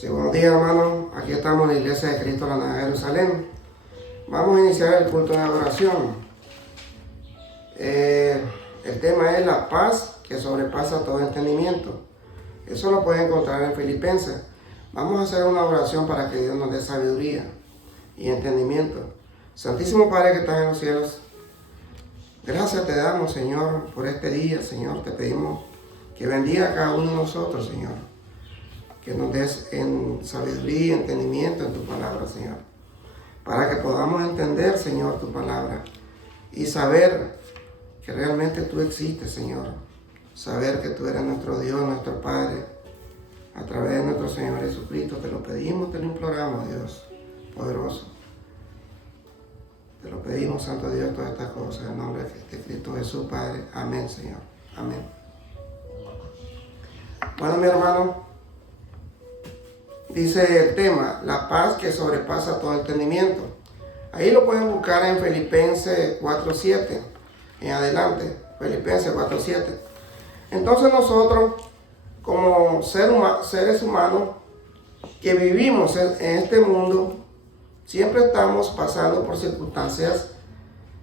Sí, buenos días, hermanos. Aquí estamos en la Iglesia de Cristo de la Nueva Jerusalén. Vamos a iniciar el culto de adoración. El tema es la paz que sobrepasa todo entendimiento. Eso lo pueden encontrar en Filipenses. Vamos a hacer una oración para que Dios nos dé sabiduría y entendimiento. Santísimo Padre que estás en los cielos, gracias te damos, Señor, por este día, Señor. Te pedimos que bendiga a cada uno de nosotros, Señor. Que nos des en sabiduría y entendimiento en tu palabra, Señor. Para que podamos entender, Señor, tu palabra. Y saber que realmente tú existes, Señor. Saber que tú eres nuestro Dios, nuestro Padre. A través de nuestro Señor Jesucristo te lo pedimos, te lo imploramos, Dios poderoso. Te lo pedimos, Santo Dios, todas estas cosas. En el nombre de Cristo Jesús, Padre. Amén, Señor. Amén. Bueno, mi hermano, dice el tema, la paz que sobrepasa todo entendimiento. Ahí lo pueden buscar en Filipenses 4:7, en adelante, Filipenses 4:7. Entonces nosotros, como seres humanos que vivimos en este mundo, siempre estamos pasando por circunstancias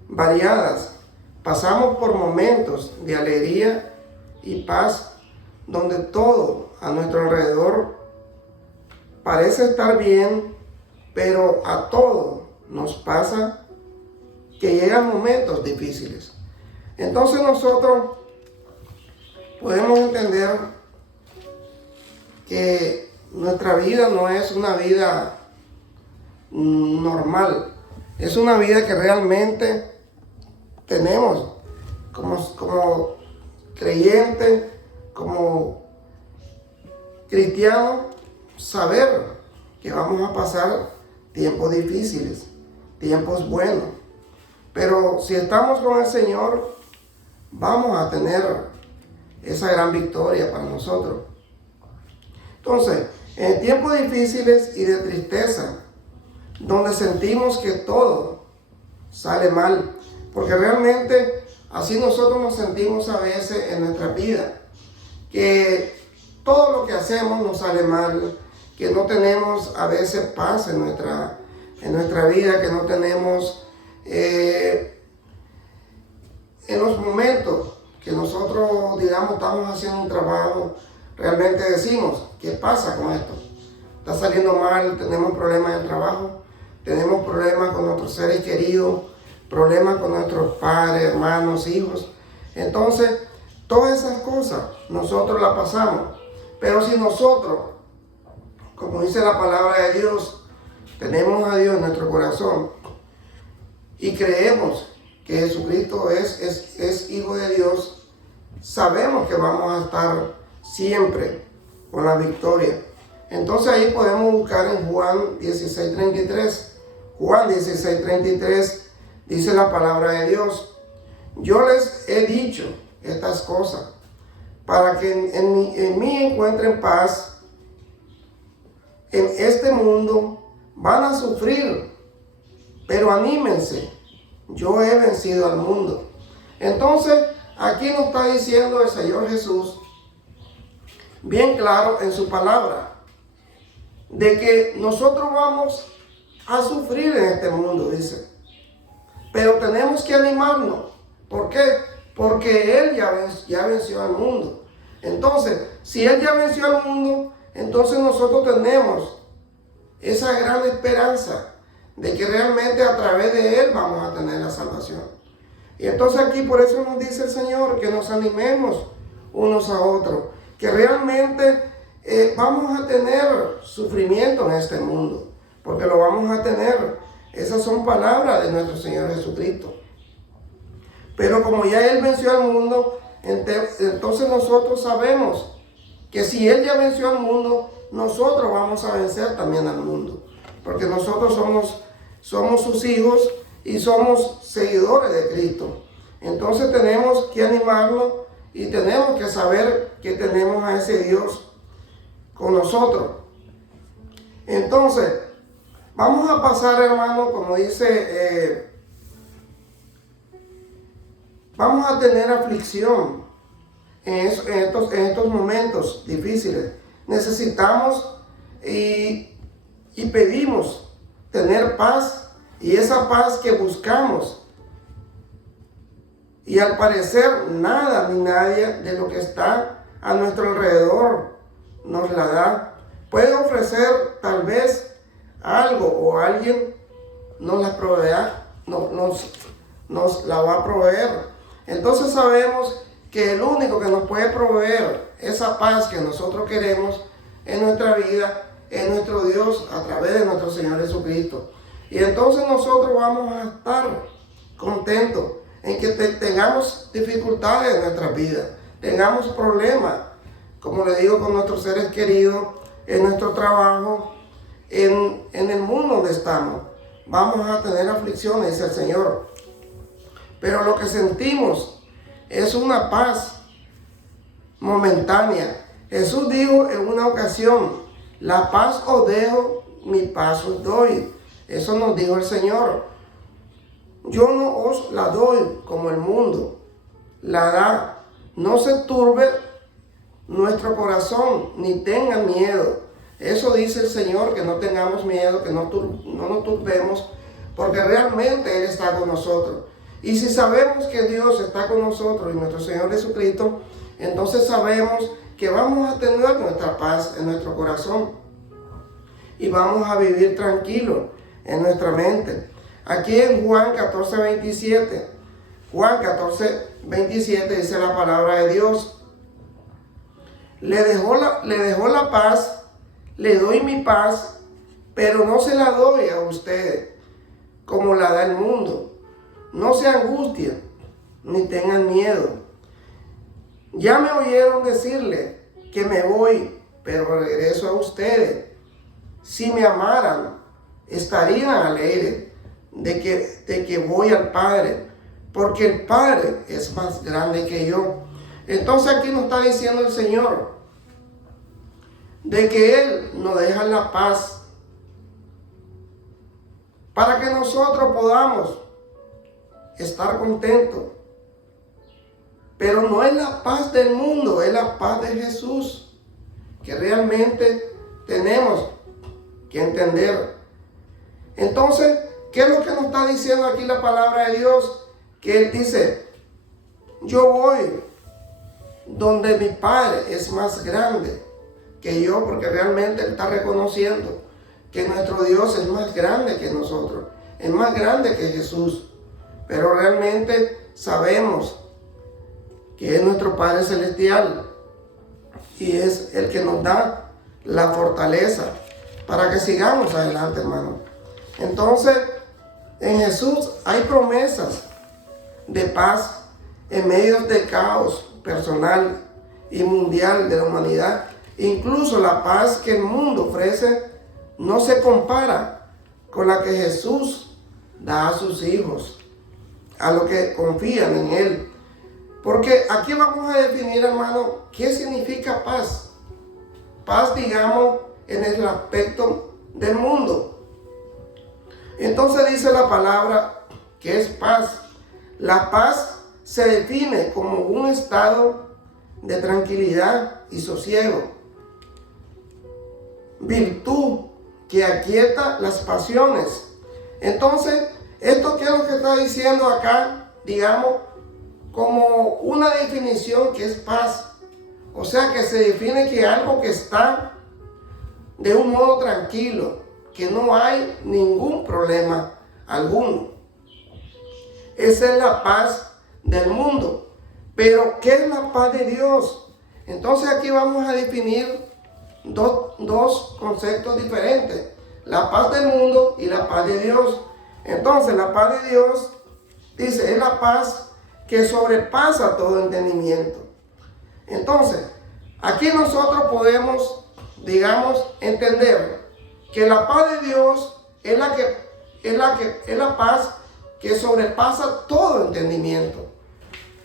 variadas. Pasamos por momentos de alegría y paz, donde todo a nuestro alrededor parece estar bien, pero a todos nos pasa que llegan momentos difíciles. Entonces nosotros podemos entender que nuestra vida no es una vida normal, es una vida que realmente tenemos como creyentes, como cristianos, saber que vamos a pasar tiempos difíciles, tiempos buenos. Pero si estamos con el Señor, vamos a tener esa gran victoria para nosotros. Entonces, en tiempos difíciles y de tristeza, donde sentimos que todo sale mal, porque realmente así nosotros nos sentimos a veces en nuestra vida, que todo lo que hacemos nos sale mal, que no tenemos a veces paz en nuestra vida, que no tenemos en los momentos que nosotros, digamos, estamos haciendo un trabajo, realmente decimos, ¿qué pasa con esto? Está saliendo mal, tenemos problemas en el trabajo, tenemos problemas con nuestros seres queridos, problemas con nuestros padres, hermanos, hijos. Entonces, todas esas cosas nosotros las pasamos. Pero si nosotros, como dice la palabra de Dios, tenemos a Dios en nuestro corazón y creemos que Jesucristo es Hijo de Dios, sabemos que vamos a estar siempre con la victoria. Entonces ahí podemos buscar en Juan 16:33. Juan 16:33 dice la palabra de Dios: yo les he dicho estas cosas para que en mí encuentren paz. En este mundo van a sufrir, pero anímense, yo he vencido al mundo. Entonces, aquí nos está diciendo el Señor Jesús, bien claro en su palabra, de que nosotros vamos a sufrir en este mundo, dice. Pero tenemos que animarnos. ¿Por qué? Porque Él ya venció al mundo. Entonces, si Él ya venció al mundo, entonces nosotros tenemos esa gran esperanza de que realmente a través de Él vamos a tener la salvación. Y entonces aquí por eso nos dice el Señor que nos animemos unos a otros, que realmente vamos a tener sufrimiento en este mundo, porque lo vamos a tener. Esas son palabras de nuestro Señor Jesucristo. Pero como ya Él venció al mundo, entonces nosotros sabemos que si Él ya venció al mundo, nosotros vamos a vencer también al mundo. Porque nosotros somos sus hijos y somos seguidores de Cristo. Entonces tenemos que animarnos y tenemos que saber que tenemos a ese Dios con nosotros. Entonces, vamos a pasar, hermano, como dice, vamos a tener aflicción en estos momentos difíciles. Necesitamos y pedimos tener paz, y esa paz que buscamos. Y al parecer nada ni nadie de lo que está a nuestro alrededor nos la da. Puede ofrecer tal vez algo o alguien nos la proveerá, nos la va a proveer. Entonces sabemos que el único que nos puede proveer esa paz que nosotros queremos en nuestra vida es nuestro Dios a través de nuestro Señor Jesucristo. Y entonces nosotros vamos a estar contentos en que tengamos dificultades en nuestra vida, tengamos problemas, como le digo, con nuestros seres queridos, en nuestro trabajo, en el mundo donde estamos. Vamos a tener aflicciones, dice el Señor. Pero lo que sentimos es una paz momentánea. Jesús dijo en una ocasión: la paz os dejo, mi paz os doy. Eso nos dijo el Señor. Yo no os la doy como el mundo la da. No se turbe nuestro corazón, ni tengan miedo. Eso dice el Señor, que no tengamos miedo, que no nos turbemos, porque realmente Él está con nosotros. Y si sabemos que Dios está con nosotros y nuestro Señor Jesucristo, entonces sabemos que vamos a tener nuestra paz en nuestro corazón y vamos a vivir tranquilos en nuestra mente. Aquí en Juan 14:27, Juan 14:27 dice la palabra de Dios: le dejó la paz, le doy mi paz, pero no se la doy a ustedes como la da el mundo. No se angustien ni tengan miedo. Ya me oyeron decirle que me voy, pero regreso a ustedes. Si me amaran, estarían alegres de que voy al Padre, porque el Padre es más grande que yo. Entonces aquí nos está diciendo el Señor de que Él nos deja la paz para que nosotros podamos estar contentos. Pero no es la paz del mundo, es la paz de Jesús que realmente tenemos que entender. Entonces, ¿qué es lo que nos está diciendo aquí la palabra de Dios? Que Él dice: yo voy donde mi Padre es más grande que yo, porque realmente Él está reconociendo que nuestro Dios es más grande que nosotros, es más grande que Jesús. Pero realmente sabemos que es nuestro Padre Celestial y es el que nos da la fortaleza para que sigamos adelante, hermano. Entonces, en Jesús hay promesas de paz en medio del caos personal y mundial de la humanidad. Incluso la paz que el mundo ofrece no se compara con la que Jesús da a sus hijos, a los que confían en Él. Porque aquí vamos a definir, hermano, qué significa paz. Paz, digamos, en el aspecto del mundo. Entonces dice la palabra que es paz. La paz se define como un estado de tranquilidad y sosiego, virtud que aquieta las pasiones. Entonces, ¿esto qué es lo que está diciendo acá? Digamos, como una definición que es paz. O sea, que se define que algo que está de un modo tranquilo, que no hay ningún problema alguno. Esa es la paz del mundo. Pero, ¿qué es la paz de Dios? Entonces aquí vamos a definir dos conceptos diferentes: la paz del mundo y la paz de Dios. Entonces, la paz de Dios, dice, es la paz que sobrepasa todo entendimiento. Entonces, aquí nosotros podemos, digamos, entender que la paz de Dios es la paz que sobrepasa todo entendimiento.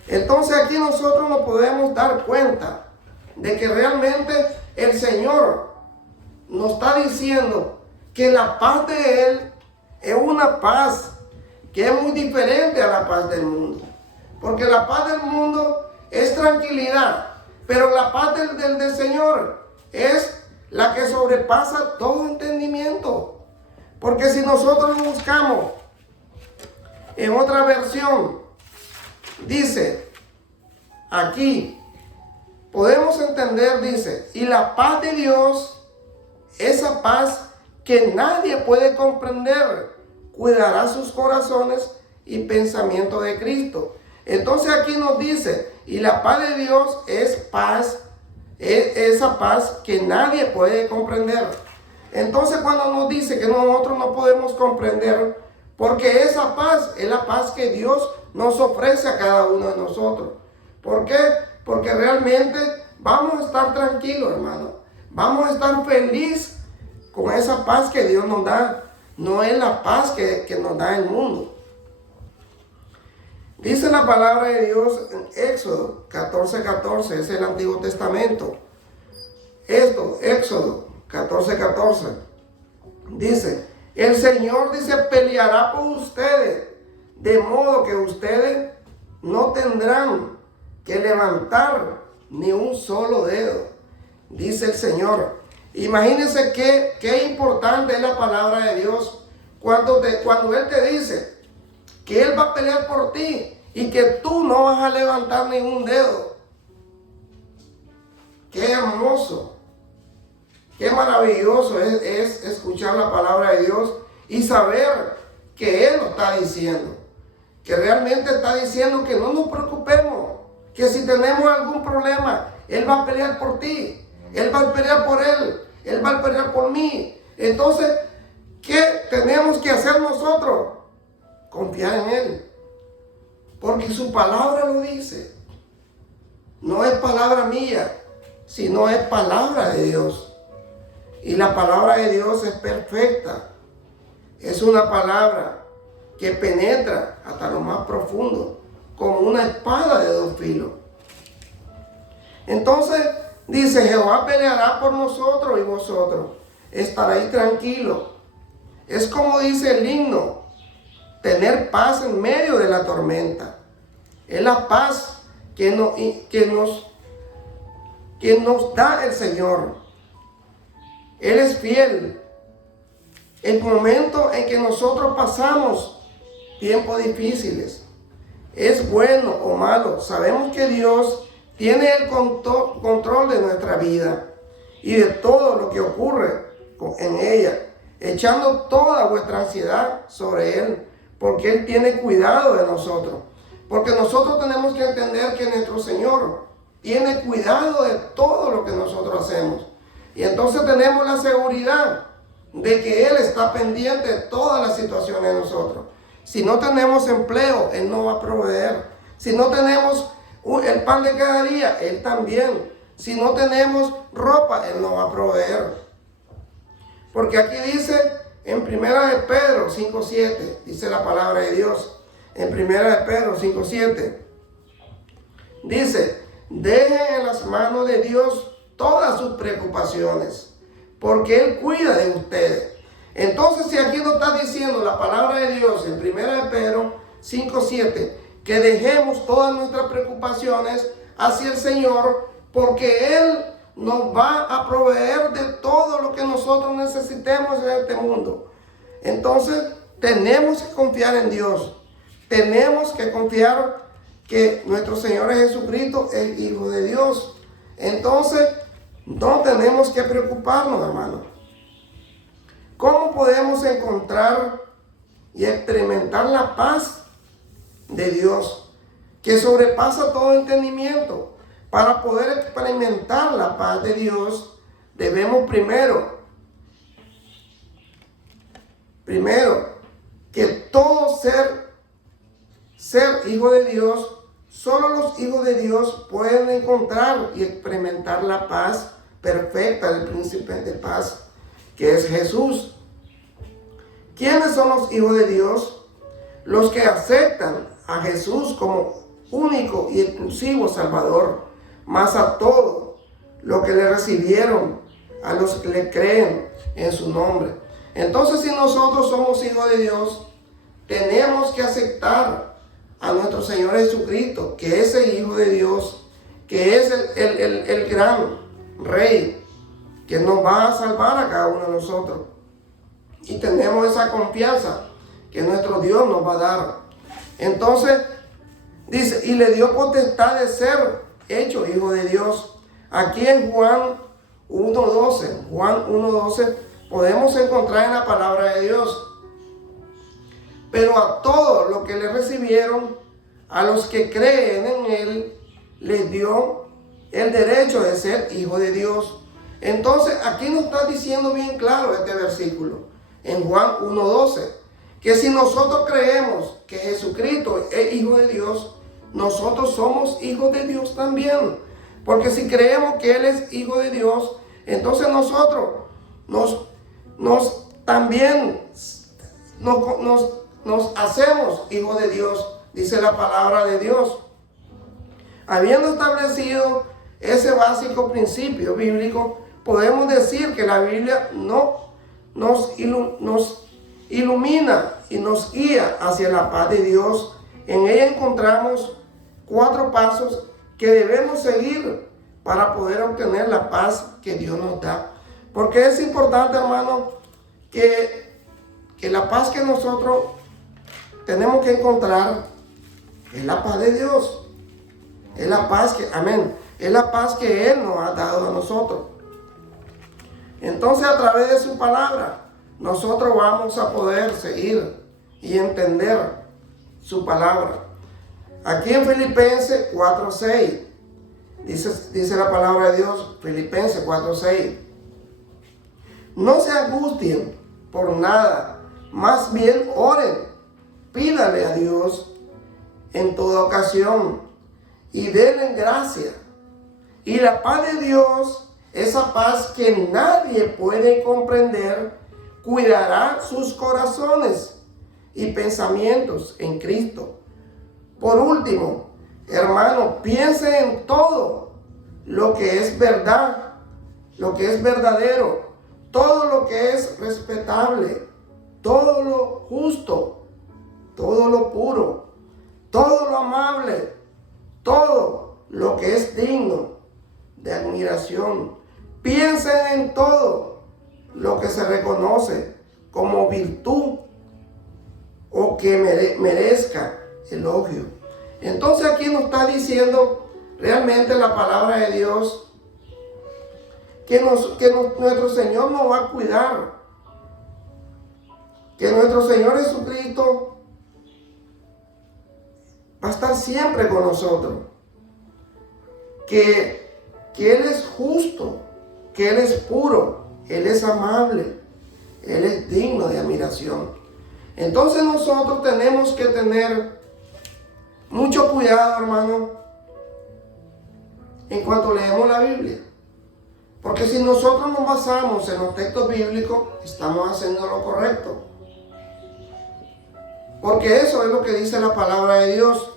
Entonces aquí nosotros nos podemos dar cuenta de que realmente el Señor nos está diciendo que la paz de Él es una paz que es muy diferente a la paz del mundo. Porque la paz del mundo es tranquilidad, pero la paz del Señor es la que sobrepasa todo entendimiento. Porque si nosotros lo buscamos en otra versión, dice aquí, podemos entender, dice, y la paz de Dios, esa paz que nadie puede comprender, cuidará sus corazones y pensamientos de Cristo. Entonces aquí nos dice, y la paz de Dios es paz, es esa paz que nadie puede comprender. Entonces cuando nos dice que nosotros no podemos comprender, porque esa paz es la paz que Dios nos ofrece a cada uno de nosotros. ¿Por qué? Porque realmente vamos a estar tranquilos, hermano. Vamos a estar felices con esa paz que Dios nos da. No es la paz que nos da el mundo. Dice la palabra de Dios en Éxodo 14:14, es el Antiguo Testamento. Éxodo 14:14. Dice, el Señor dice, peleará por ustedes, de modo que ustedes no tendrán que levantar ni un solo dedo, dice el Señor. Imagínense qué importante es la palabra de Dios cuando Él te dice que Él va a pelear por ti y que tú no vas a levantar ningún dedo. Qué hermoso, qué maravilloso es escuchar la palabra de Dios y saber que Él lo está diciendo, que realmente está diciendo que no nos preocupemos, que si tenemos algún problema, Él va a pelear por ti, Él va a pelear por Él va a pelear por mí. Entonces, ¿qué tenemos que hacer nosotros? Confiar en Él, porque su palabra lo dice. No es palabra mía, sino es palabra de Dios. Y la palabra de Dios es perfecta. Es una palabra que penetra hasta lo más profundo, como una espada de dos filos. Entonces dice, Jehová peleará por nosotros y vosotros estaréis tranquilos. Es como dice el himno, tener paz en medio de la tormenta. Es la paz que nos da el Señor. Él es fiel. El momento en que nosotros pasamos tiempos difíciles, es bueno o malo, sabemos que Dios tiene el control de nuestra vida y de todo lo que ocurre en ella, echando toda vuestra ansiedad sobre Él, porque Él tiene cuidado de nosotros. Porque nosotros tenemos que entender que nuestro Señor tiene cuidado de todo lo que nosotros hacemos. Y entonces tenemos la seguridad de que Él está pendiente de todas las situaciones de nosotros. Si no tenemos empleo, Él no va a proveer. Si no tenemos el pan de cada día, Él también. Si no tenemos ropa, Él no va a proveer. Porque aquí dice en 1 de Pedro 5:7, dice la palabra de Dios. En 1 de Pedro 5:7 dice, dejen en las manos de Dios todas sus preocupaciones, porque Él cuida de ustedes. Entonces, si aquí nos está diciendo la palabra de Dios en 1 de Pedro 5:7, que dejemos todas nuestras preocupaciones hacia el Señor, porque Él nos va a proveer de todo lo que nosotros necesitemos en este mundo. Entonces, tenemos que confiar en Dios. Tenemos que confiar que nuestro Señor Jesucristo es el Hijo de Dios. Entonces, no tenemos que preocuparnos, hermano. ¿Cómo podemos encontrar y experimentar la paz de Dios que sobrepasa todo entendimiento? Para poder experimentar la paz de Dios, debemos primero que todo ser hijo de Dios, solo los hijos de Dios pueden encontrar y experimentar la paz perfecta del príncipe de paz, que es Jesús. ¿Quiénes son los hijos de Dios? Los que aceptan a Jesús como único y exclusivo Salvador, más a todos los que le recibieron, a los que le creen en su nombre. Entonces, si nosotros somos hijos de Dios, tenemos que aceptar a nuestro Señor Jesucristo, que es el Hijo de Dios, que es el gran Rey, que nos va a salvar a cada uno de nosotros. Y tenemos esa confianza que nuestro Dios nos va a dar. Entonces, dice, y le dio potestad de ser hecho hijo de Dios. Aquí en Juan 1.12 podemos encontrar en la palabra de Dios. Pero a todos los que le recibieron, a los que creen en él, les dio el derecho de ser hijo de Dios. Entonces aquí nos está diciendo bien claro este versículo en Juan 1.12, que si nosotros creemos que Jesucristo es hijo de Dios, nosotros somos hijos de Dios también. Porque si creemos que Él es hijo de Dios, entonces nosotros también nos hacemos hijos de Dios, dice la palabra de Dios. Habiendo establecido ese básico principio bíblico, podemos decir que la Biblia nos ilumina y nos guía hacia la paz de Dios. En ella encontramos 4 pasos que debemos seguir para poder obtener la paz que Dios nos da. Porque es importante, hermano, que la paz que nosotros tenemos que encontrar es la paz de Dios. Es la paz que, amén, es la paz que Él nos ha dado a nosotros. Entonces, a través de su palabra, nosotros vamos a poder seguir y entender su palabra. Aquí en Filipenses 4:6, dice la palabra de Dios, Filipenses 4:6. No se angustien por nada, más bien oren, pídale a Dios en toda ocasión y denle gracia. Y la paz de Dios, esa paz que nadie puede comprender, cuidará sus corazones y pensamientos en Cristo. Por último, hermano, piense en todo lo que es verdad, lo que es verdadero, todo lo que es respetable, todo lo justo, todo lo puro, todo lo amable, todo lo que es digno de admiración. Piensen en todo lo que se reconoce como virtud o que merezca elogio. Entonces aquí nos está diciendo realmente la palabra de Dios que nuestro Señor nos va a cuidar, que nuestro Señor Jesucristo va a estar siempre con nosotros, que Él es justo, que Él es puro, Él es amable, Él es digno de admiración. Entonces nosotros tenemos que tener mucho cuidado, hermano, en cuanto leemos la Biblia. Porque si nosotros nos basamos en los textos bíblicos, estamos haciendo lo correcto. Porque eso es lo que dice la palabra de Dios.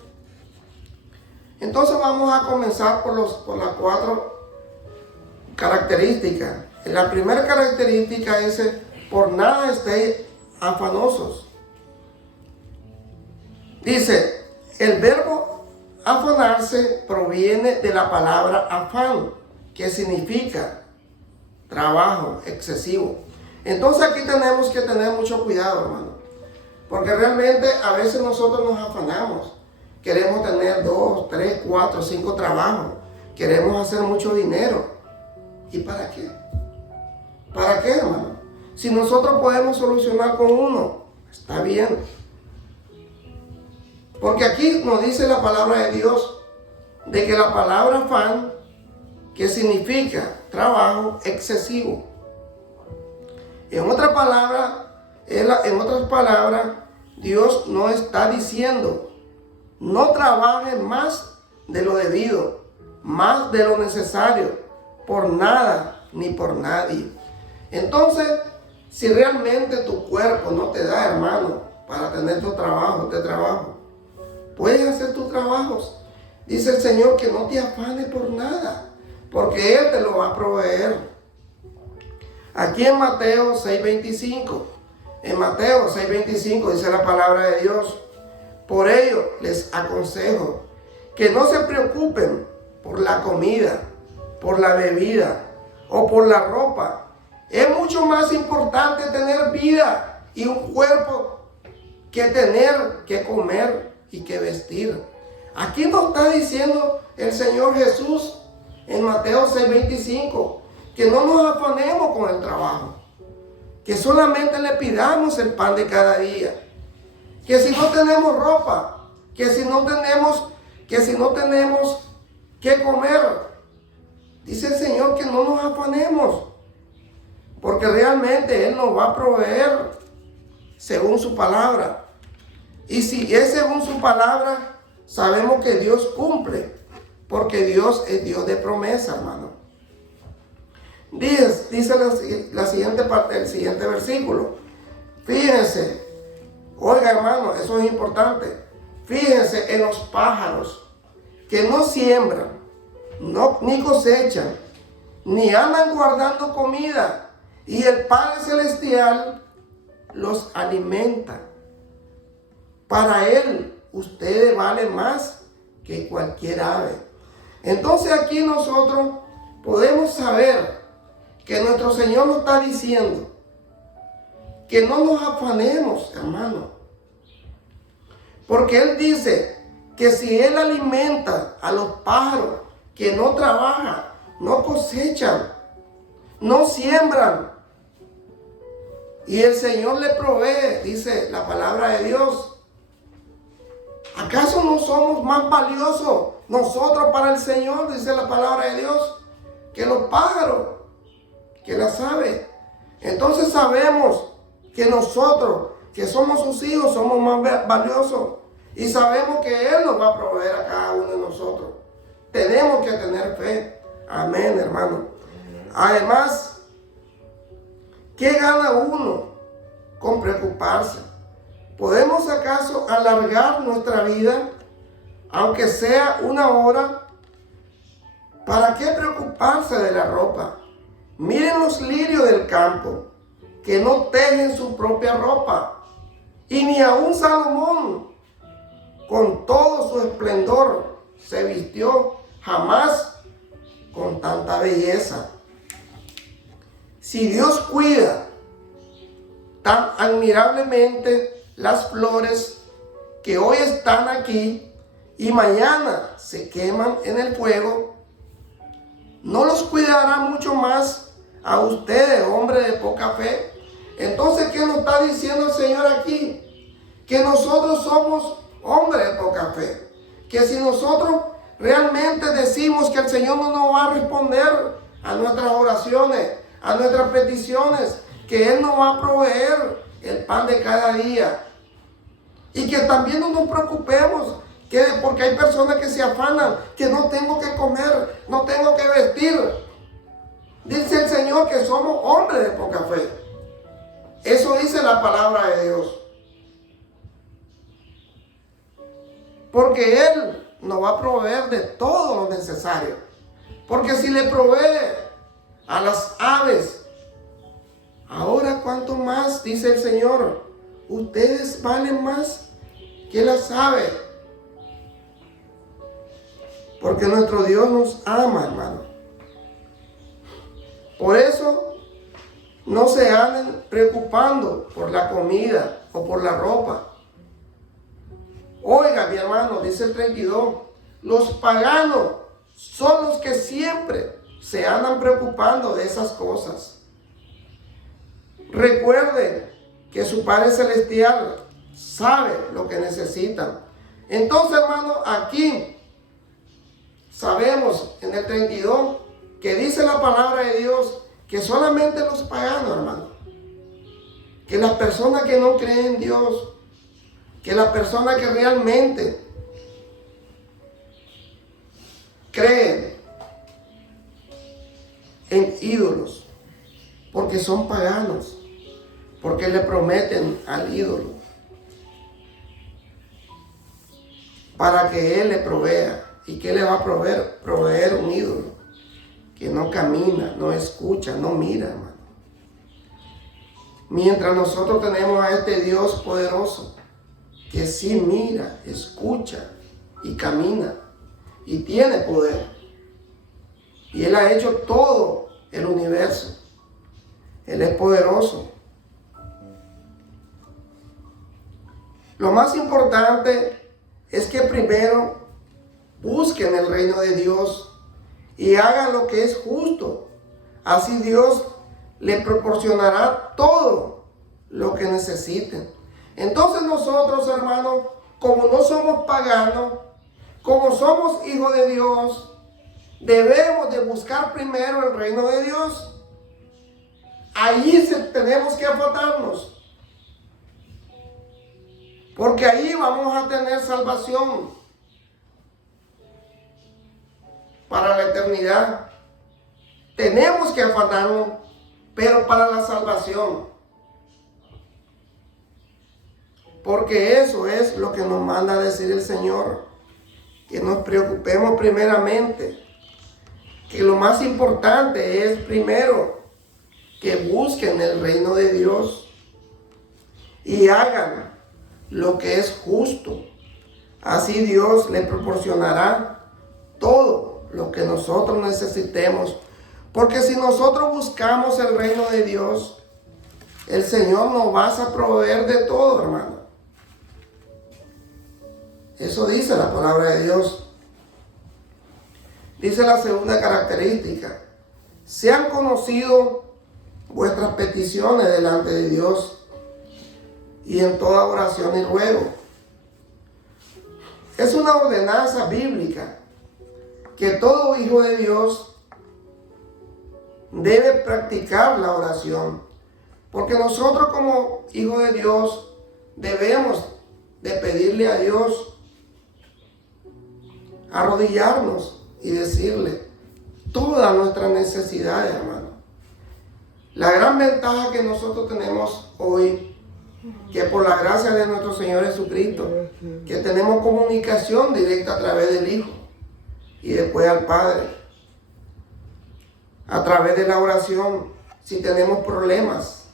Entonces vamos a comenzar por las 4 características. La primera característica dice, por nada estéis afanosos. Dice, el verbo afanarse proviene de la palabra afán, que significa trabajo excesivo. Entonces aquí tenemos que tener mucho cuidado, hermano, porque realmente a veces nosotros nos afanamos. Queremos tener 2, 3, 4, 5 trabajos. Queremos hacer mucho dinero. ¿Y para qué? ¿Para qué, hermano? Si nosotros podemos solucionar con uno, está bien. Porque aquí nos dice la palabra de Dios de que la palabra afán, que significa trabajo excesivo. En otras palabras, Dios no está diciendo, no trabajes más de lo debido, más de lo necesario, por nada ni por nadie. Entonces, si realmente tu cuerpo no te da, hermano, para tener tu trabajo, puedes hacer tus trabajos. Dice el Señor que no te afanes por nada, porque Él te lo va a proveer. Aquí en Mateo 6:25, dice la palabra de Dios, por ello les aconsejo que no se preocupen por la comida, por la bebida o por la ropa. Es mucho más importante tener vida y un cuerpo que tener que comer y que vestir. Aquí nos está diciendo el Señor Jesús en Mateo 6:25 que no nos afanemos con el trabajo, que solamente le pidamos el pan de cada día, que si no tenemos ropa, que si no tenemos que comer, dice el Señor que no nos afanemos, porque realmente Él nos va a proveer según su palabra. Y si es según su palabra, sabemos que Dios cumple, porque Dios es Dios de promesa, hermano. Dice la siguiente parte, el siguiente versículo. Fíjense, oiga hermano, eso es importante. Fíjense en los pájaros que no siembran, ni cosechan, ni andan guardando comida, y el Padre Celestial los alimenta. Para Él, ustedes valen más que cualquier ave. Entonces aquí nosotros podemos saber que nuestro Señor nos está diciendo que no nos afanemos, hermano. Porque Él dice que si Él alimenta a los pájaros que no trabajan, no cosechan, no siembran, y el Señor le provee, dice la palabra de Dios, ¿acaso no somos más valiosos nosotros para el Señor, dice la palabra de Dios, que los pájaros, que las aves? Entonces sabemos que nosotros, que somos sus hijos, somos más valiosos, y sabemos que Él nos va a proveer a cada uno de nosotros. Tenemos que tener fe. Amén, hermano. Además, ¿qué gana uno con preocuparse? ¿Podemos acaso alargar nuestra vida, aunque sea una hora? ¿Para qué preocuparse de la ropa? Miren los lirios del campo, que no tejen su propia ropa, y ni aun Salomón, con todo su esplendor, se vistió jamás con tanta belleza. Si Dios cuida tan admirablemente las flores que hoy están aquí y mañana se queman en el fuego, ¿no los cuidará mucho más a ustedes, hombres de poca fe? Entonces, ¿qué nos está diciendo el Señor aquí? Que nosotros somos hombres de poca fe. Que si nosotros realmente decimos que el Señor no nos va a responder a nuestras oraciones, a nuestras peticiones, que Él nos va a proveer el pan de cada día. Y que también no nos preocupemos, porque hay personas que se afanan, que no tengo que comer, no tengo que vestir. Dice el Señor que somos hombres de poca fe. Eso dice la palabra de Dios. Porque Él nos va a proveer de todo lo necesario. Porque si le provee a las aves, ahora cuánto más, dice el Señor, ustedes valen más que las aves. Porque nuestro Dios nos ama, hermano. Por eso no se anden preocupando por la comida o por la ropa. Oiga, mi hermano, dice el 32, los paganos son los que siempre se andan preocupando de esas cosas. Recuerden que su Padre Celestial sabe lo que necesitan. Entonces, hermano, aquí sabemos en el 32 que dice la palabra de Dios que solamente los paganos, hermano, que las personas que no creen en Dios, que las personas que realmente creen en ídolos, porque son paganos, porque le prometen al ídolo para que Él le provea. ¿Y qué le va a proveer? Proveer un ídolo que no camina, no escucha, no mira, hermano. Mientras nosotros tenemos a este Dios poderoso que sí mira, escucha y camina y tiene poder. Y Él ha hecho todo el universo. Él es poderoso. Lo más importante es que primero busquen el reino de Dios y hagan lo que es justo. Así Dios le proporcionará todo lo que necesiten. Entonces nosotros, hermanos, como no somos paganos, como somos hijos de Dios, debemos de buscar primero el reino de Dios. Allí tenemos que afatarnos, porque ahí vamos a tener salvación para la eternidad. Tenemos que afatarnos, pero para la salvación, porque eso es lo que nos manda a decir el Señor, que nos preocupemos primeramente, que lo más importante es primero que busquen el reino de Dios y hagan lo que es justo. Así Dios le proporcionará todo lo que nosotros necesitemos. Porque si nosotros buscamos el reino de Dios, el Señor nos va a proveer de todo, hermano. Eso dice la palabra de Dios. Dice la segunda característica: sean conocidos vuestras peticiones delante de Dios y en toda oración y ruego. Es una ordenanza bíblica que todo hijo de Dios debe practicar la oración, porque nosotros como hijos de Dios debemos de pedirle a Dios, arrodillarnos y decirle todas nuestras necesidades, hermano. La gran ventaja que nosotros tenemos hoy, que por la gracia de nuestro Señor Jesucristo, que tenemos comunicación directa a través del Hijo y después al Padre, a través de la oración. Si tenemos problemas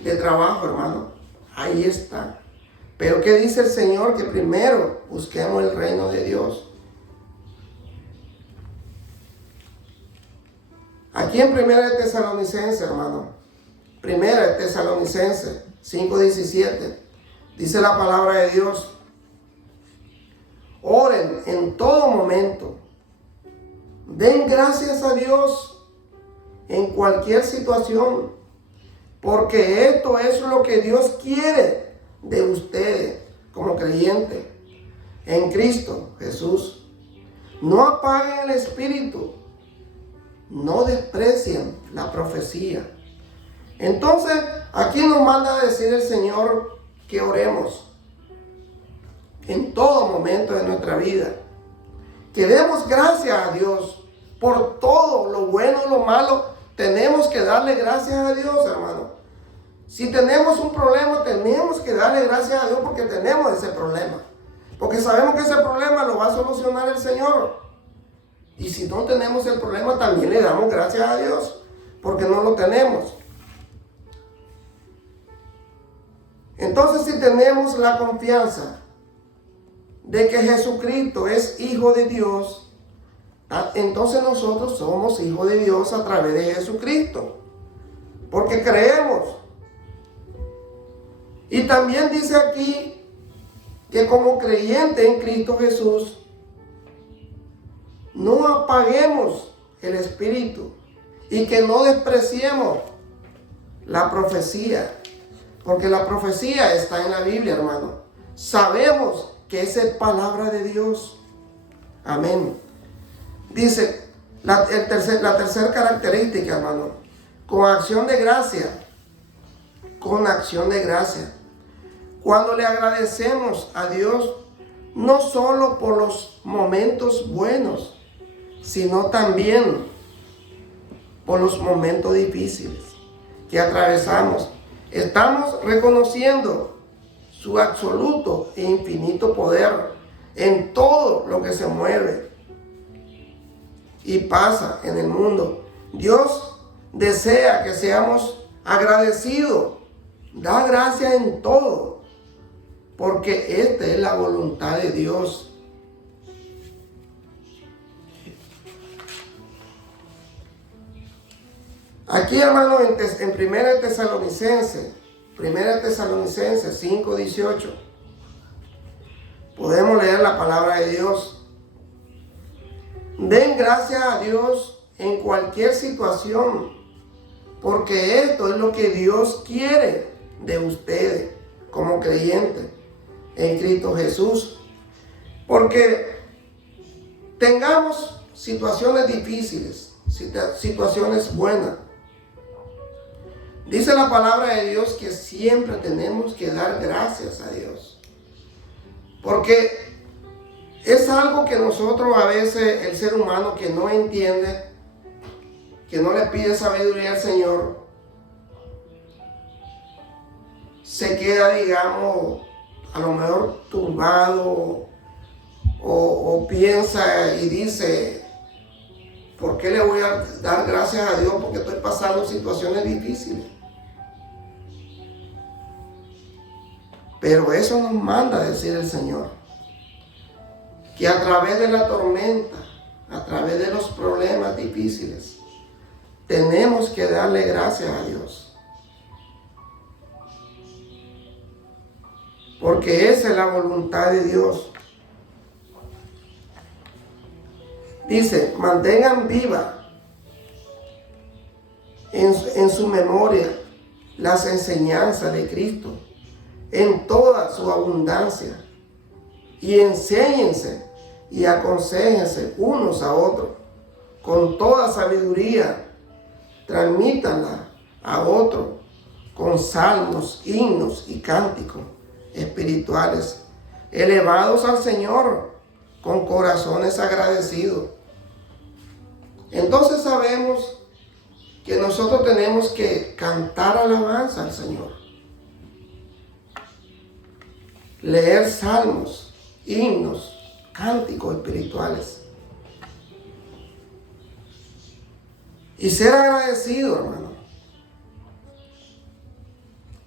de trabajo, hermano, ahí está. Pero ¿qué dice el Señor? Que primero busquemos el reino de Dios. Aquí en 1 Tesalonicenses, hermano, 1 Tesalonicenses 5:17, dice la palabra de Dios: oren en todo momento, den gracias a Dios en cualquier situación, porque esto es lo que Dios quiere de ustedes como creyentes en Cristo Jesús. No apaguen el espíritu, no desprecien la profecía. Entonces, aquí nos manda a decir el Señor que oremos en todo momento de nuestra vida, que demos gracias a Dios por todo lo bueno, lo malo. Tenemos que darle gracias a Dios, hermano. Si tenemos un problema, tenemos que darle gracias a Dios porque tenemos ese problema, porque sabemos que ese problema lo va a solucionar el Señor. Y si no tenemos el problema, también le damos gracias a Dios porque no lo tenemos. Entonces, si tenemos la confianza de que Jesucristo es Hijo de Dios, entonces nosotros somos hijos de Dios a través de Jesucristo, porque creemos. Y también dice aquí que como creyente en Cristo Jesús, no apaguemos el espíritu y que no despreciemos la profecía, porque la profecía está en la Biblia, hermano. Sabemos que esa es palabra de Dios. Amén. Dice la tercera característica, hermano: con acción de gracia. Con acción de gracia. Cuando le agradecemos a Dios, no solo por los momentos buenos, sino también por los momentos difíciles que atravesamos. Estamos reconociendo su absoluto e infinito poder en todo lo que se mueve y pasa en el mundo. Dios desea que seamos agradecidos. Da gracias en todo, porque esta es la voluntad de Dios. Aquí, hermano, en 1 Tesalonicenses 5:18, podemos leer la palabra de Dios. Den gracias a Dios en cualquier situación, porque esto es lo que Dios quiere de ustedes como creyentes en Cristo Jesús. Porque tengamos situaciones difíciles, situaciones buenas. Dice la palabra de Dios que siempre tenemos que dar gracias a Dios. Porque es algo que nosotros a veces, el ser humano que no entiende, que no le pide sabiduría al Señor, se queda, digamos, a lo mejor turbado o piensa y dice, ¿por qué le voy a dar gracias a Dios? Porque estoy pasando situaciones difíciles. Pero eso nos manda a decir el Señor, que a través de la tormenta, a través de los problemas difíciles, tenemos que darle gracias a Dios. Porque esa es la voluntad de Dios. Dice, mantengan viva en su memoria las enseñanzas de Cristo en toda su abundancia, y enséñense y aconséjense unos a otros con toda sabiduría. Transmítanla a otros con salmos, himnos y cánticos espirituales elevados al Señor con corazones agradecidos. Entonces sabemos que nosotros tenemos que cantar alabanza al Señor, leer salmos, himnos, cánticos espirituales y ser agradecido, hermano,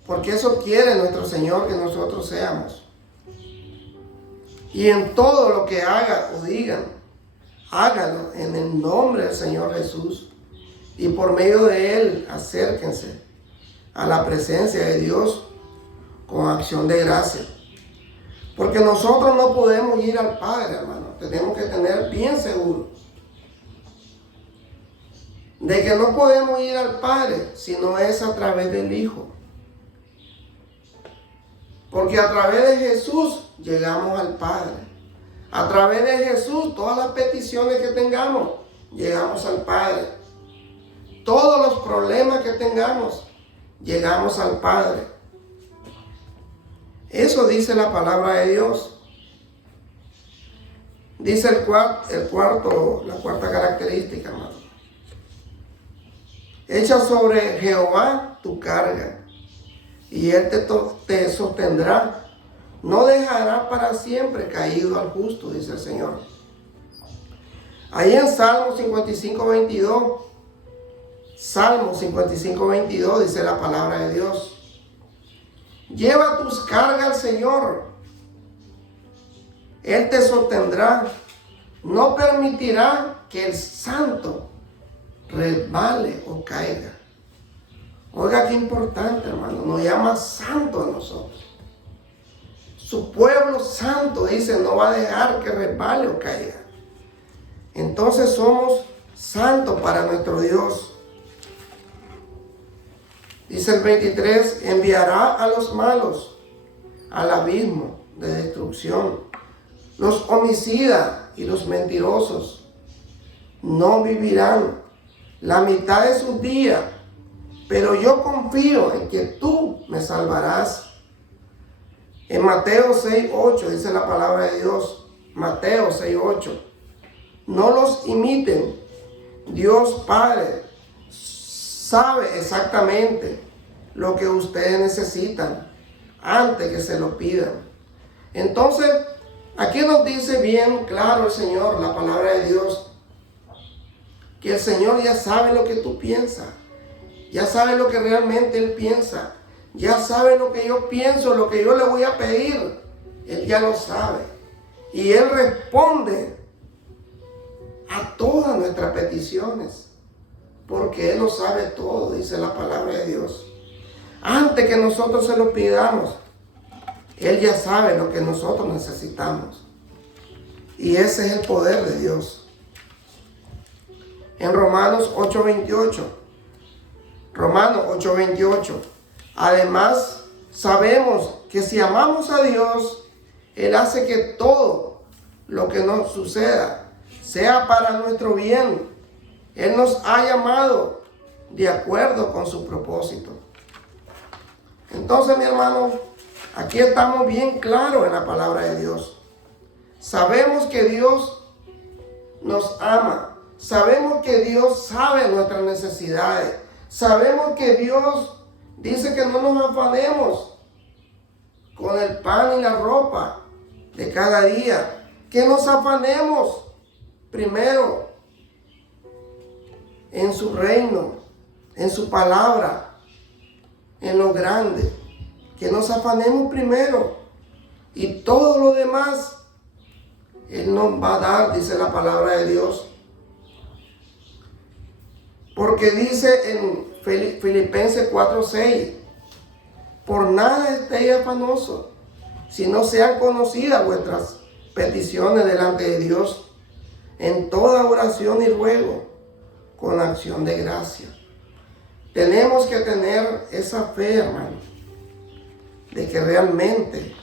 porque eso quiere nuestro Señor que nosotros seamos. Y en todo lo que haga o digan, háganlo en el nombre del Señor Jesús, y por medio de Él acérquense a la presencia de Dios con acción de gracia. Porque nosotros no podemos ir al Padre, hermano. Tenemos que tener bien seguro de que no podemos ir al Padre si no es a través del Hijo. Porque a través de Jesús llegamos al Padre. A través de Jesús, todas las peticiones que tengamos, llegamos al Padre. Todos los problemas que tengamos, llegamos al Padre. Eso dice la palabra de Dios. Dice la cuarta característica, hermano. Echa sobre Jehová tu carga, y Él te sostendrá. No dejará para siempre caído al justo, dice el Señor. Ahí en Salmo 55:22, Salmo 55:22 dice la palabra de Dios. Lleva tus cargas al Señor, Él te sostendrá. No permitirá que el santo resbale o caiga. Oiga qué importante, hermano, nos llama santo a nosotros. Su pueblo santo, dice, no va a dejar que resbale o caiga. Entonces somos santos para nuestro Dios. Dice el 23, enviará a los malos al abismo de destrucción. Los homicidas y los mentirosos no vivirán la mitad de sus días, pero yo confío en que tú me salvarás. En Mateo 6:8 dice la palabra de Dios, Mateo 6:8, no los imiten. Dios Padre sabe exactamente lo que ustedes necesitan antes que se lo pidan. Entonces, aquí nos dice bien claro el Señor, la palabra de Dios, que el Señor ya sabe lo que tú piensas, ya sabe lo que realmente Él piensa, ya sabe lo que yo pienso, lo que yo le voy a pedir, Él ya lo sabe. Y Él responde a todas nuestras peticiones. porque Él lo sabe todo, dice la palabra de Dios. Antes que nosotros se lo pidamos, Él ya sabe lo que nosotros necesitamos. Y ese es el poder de Dios. En Romanos 8:28. Romanos 8:28. Además, sabemos que si amamos a Dios, Él hace que todo lo que nos suceda sea para nuestro bien. Él nos ha llamado de acuerdo con su propósito. Entonces, mi hermano, aquí estamos bien claros en la palabra de Dios. Sabemos que Dios nos ama. Sabemos que Dios sabe nuestras necesidades. Sabemos que Dios dice que no nos afanemos con el pan y la ropa de cada día. Que nos afanemos primero en su reino, en su palabra, en lo grande. Que nos afanemos primero. Y todo lo demás Él nos va a dar, dice la palabra de Dios. Porque dice en Filipenses 4:6, por nada estéis afanosos, si no sean conocidas vuestras peticiones delante de Dios, en toda oración y ruego, con acción de gracia. Tenemos que tener esa fe, hermano, de que realmente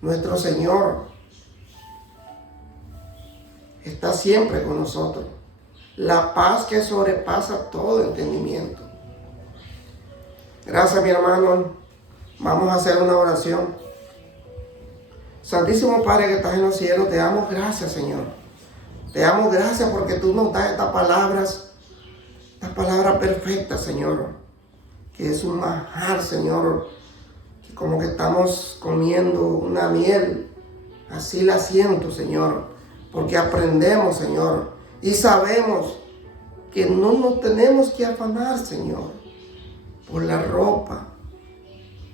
nuestro Señor está siempre con nosotros. La paz que sobrepasa todo entendimiento. Gracias, mi hermano. Vamos a hacer una oración. Santísimo Padre que estás en los cielos, te damos gracias, Señor. Te damos gracias porque tú nos das estas palabras perfectas, Señor. Que es un manjar, Señor. Que como que estamos comiendo una miel. Así la siento, Señor. Porque aprendemos, Señor. Y sabemos que no nos tenemos que afanar, Señor, por la ropa,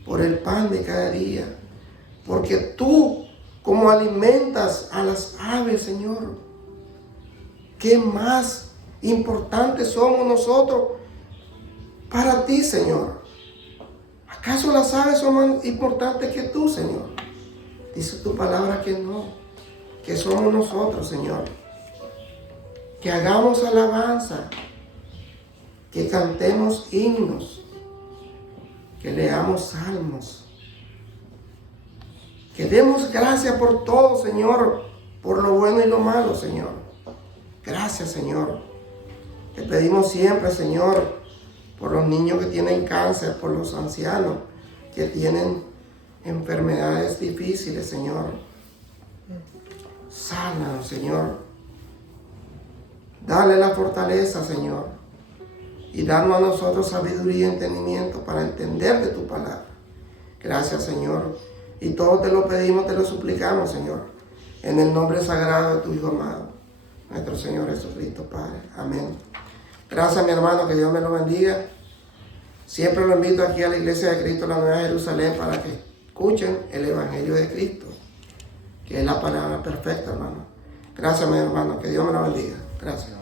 por el pan de cada día. Porque tú, como alimentas a las aves, Señor, ¿qué más importantes somos nosotros para ti, Señor? ¿Acaso las aves son más importantes que tú, Señor? Dice tu palabra que no, que somos nosotros, Señor. Que hagamos alabanza, que cantemos himnos, que leamos salmos, que demos gracias por todo, Señor, por lo bueno y lo malo, Señor. Gracias, Señor. Te pedimos siempre, Señor, por los niños que tienen cáncer, por los ancianos que tienen enfermedades difíciles, Señor. Sánanos, Señor. Dale la fortaleza, Señor, y danos a nosotros sabiduría y entendimiento para entender de tu palabra. Gracias, Señor, y todo te lo pedimos, te lo suplicamos, Señor, en el nombre sagrado de tu Hijo amado, nuestro Señor Jesucristo, Padre. Amén. Gracias, mi hermano, que Dios me lo bendiga. Siempre lo invito aquí a la Iglesia de Cristo, la Nueva Jerusalén, para que escuchen el Evangelio de Cristo, que es la palabra perfecta, hermano. Gracias, mi hermano, que Dios me lo bendiga. Gracias.